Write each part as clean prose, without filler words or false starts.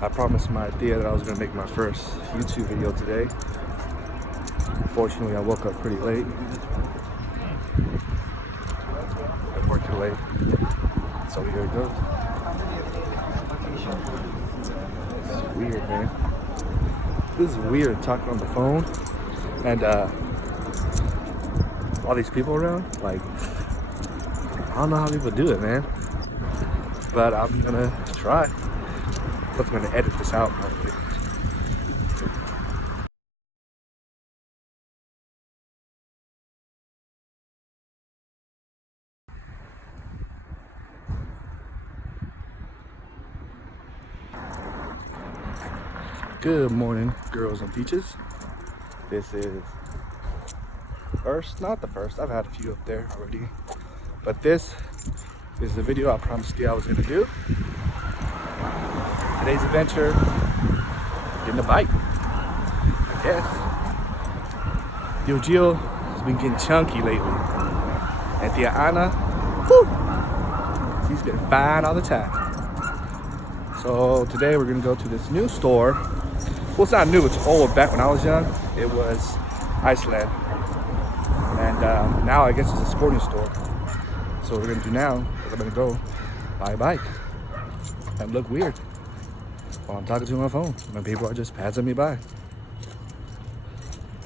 I promised my tia that I was gonna make my first YouTube video today. Unfortunately, I woke up pretty late. Been working late, so here it goes. It's weird, man. This is weird talking on the phone and all these people around. Like, I don't know how people do it, man. But I'm gonna try. I'm gonna edit this out probably. Good morning, girls and peaches. This is not the first. I've had a few up there already, but this is the video I promised you I was gonna do. Today's adventure, getting a bike, I guess. Yo Gio has been getting chunky lately, and Tia Ana, whew, she's been fine all the time. So today we're gonna go to this new store. Well, it's not new, it's old. Back when I was young, it was Iceland. And now I guess it's a sporting store. So what we're gonna do now is I'm gonna go buy a bike and look weird while I'm talking to my phone. And people are just passing me by.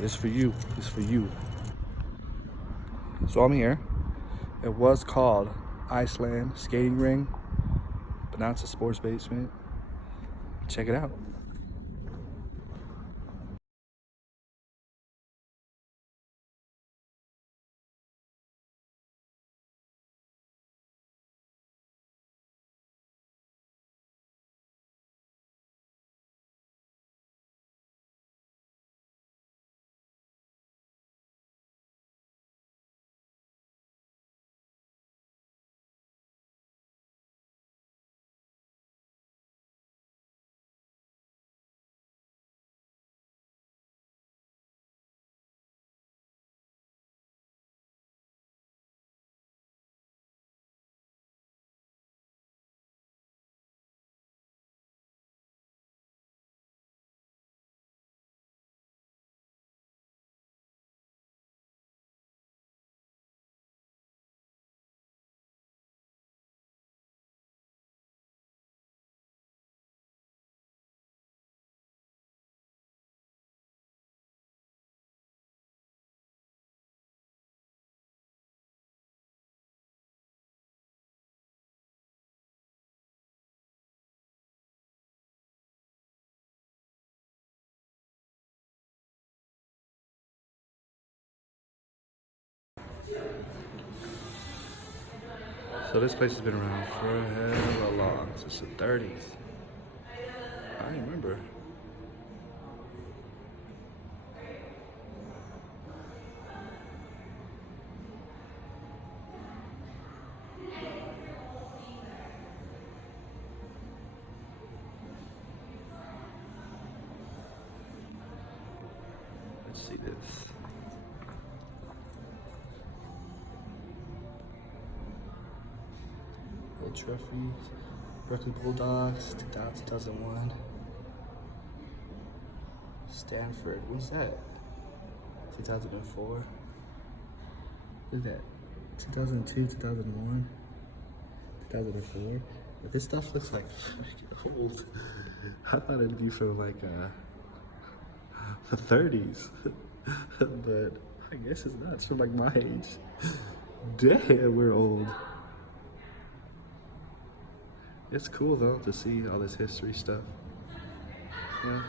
It's for you, it's for you. So I'm here. It was called Iceland Skating Ring, but now it's a sports basement. Check it out. So this place has been around for hella long, since the 30s. I remember. Let's see this. Old Trophies, Berkeley Bulldogs, 2001. Stanford, what's that? 2004. Look at that. 2002, 2001, 2004. But this stuff looks like freaking old. I thought it'd be from like the 30s. But I guess it's not. It's from like my age. Damn, we're old. It's cool though to see all this history stuff. Yeah.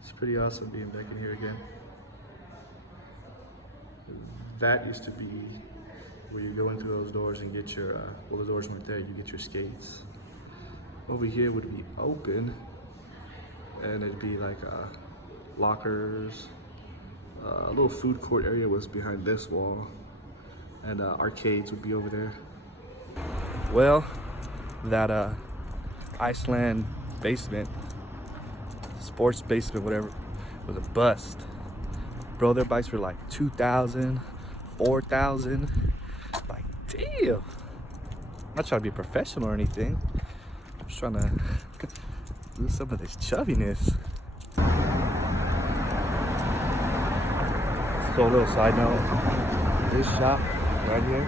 It's pretty awesome being back in here again. That used to be where you go into those doors and get your, well, the doors weren't there, you get your skates. Over here would be open, and it'd be like lockers. A little food court area was behind this wall, and arcades would be over there. Well, that Iceland basement, sports basement, whatever, was a bust. Bro, their bikes were like 2,000, 4,000. Damn. I'm not trying to be a professional or anything. I'm just trying to lose some of this chubbiness. So a little side note, this shop right here,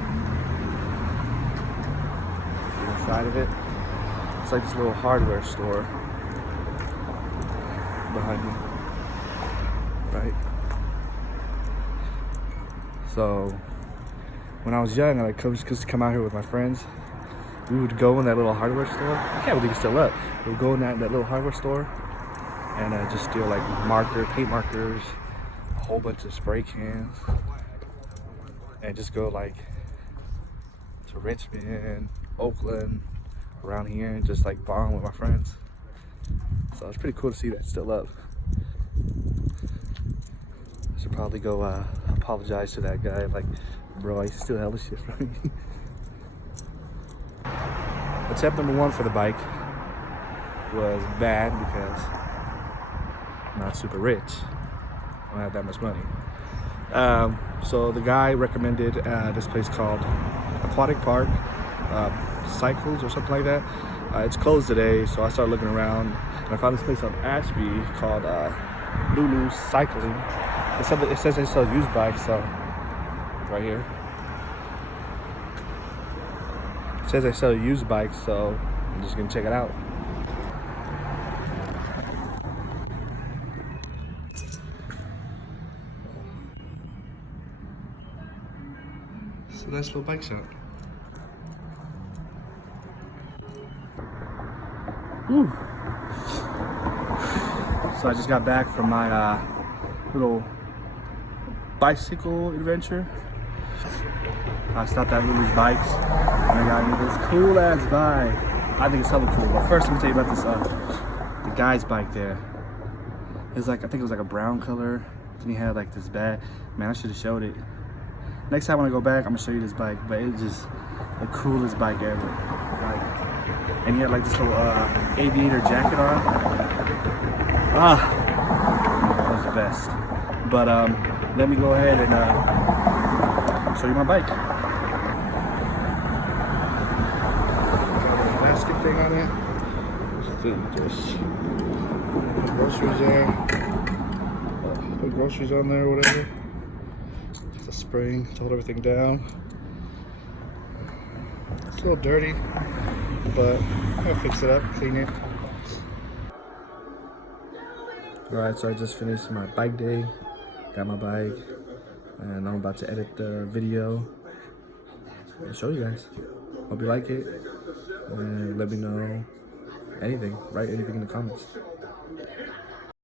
the inside of it, it's like this little hardware store behind me, right? So when I was young, I used to come out here with my friends. We would go in that little hardware store. I can't believe it's still up. We would go in that little hardware store and just steal like paint markers, a whole bunch of spray cans, and just go like to Richmond, Oakland, around here, and just like bond with my friends. So it's pretty cool to see that still up. I should probably go apologize to that guy, like, bro, I still hella shit from me. Attempt number 1 for the bike was bad because I'm not super rich. I don't have that much money. So the guy recommended this place called Aquatic Park Cycles or something like that. It's closed today, so I started looking around and I found this place on Ashby called Lulu Cycling. It says they sell used bikes, so right here. It says they sell used bikes, so I'm just gonna check it out. So nice little bike shop. Whew. So I just got back from my little bicycle adventure. I stopped at Lulu's Bikes and I got me this cool ass bike. I think it's hella cool. But first, let me tell you about this the guy's bike there. It's like, I think it was like a brown color. And he had like this bag. Man, I should have showed it. Next time when I go back, I'm gonna show you this bike. But it's just the coolest bike ever. Like, and he had like this little aviator jacket on. That was the best. But let me go ahead and show you my bike. Basket thing on it. Just put groceries there. Put groceries on there or whatever. The spring to hold everything down. It's a little dirty, but I'm gonna fix it up, clean it. Alright, so I just finished my bike day. Got my bike, and I'm about to edit the video and show you guys. Hope you like it, and let me know anything. Write anything in the comments.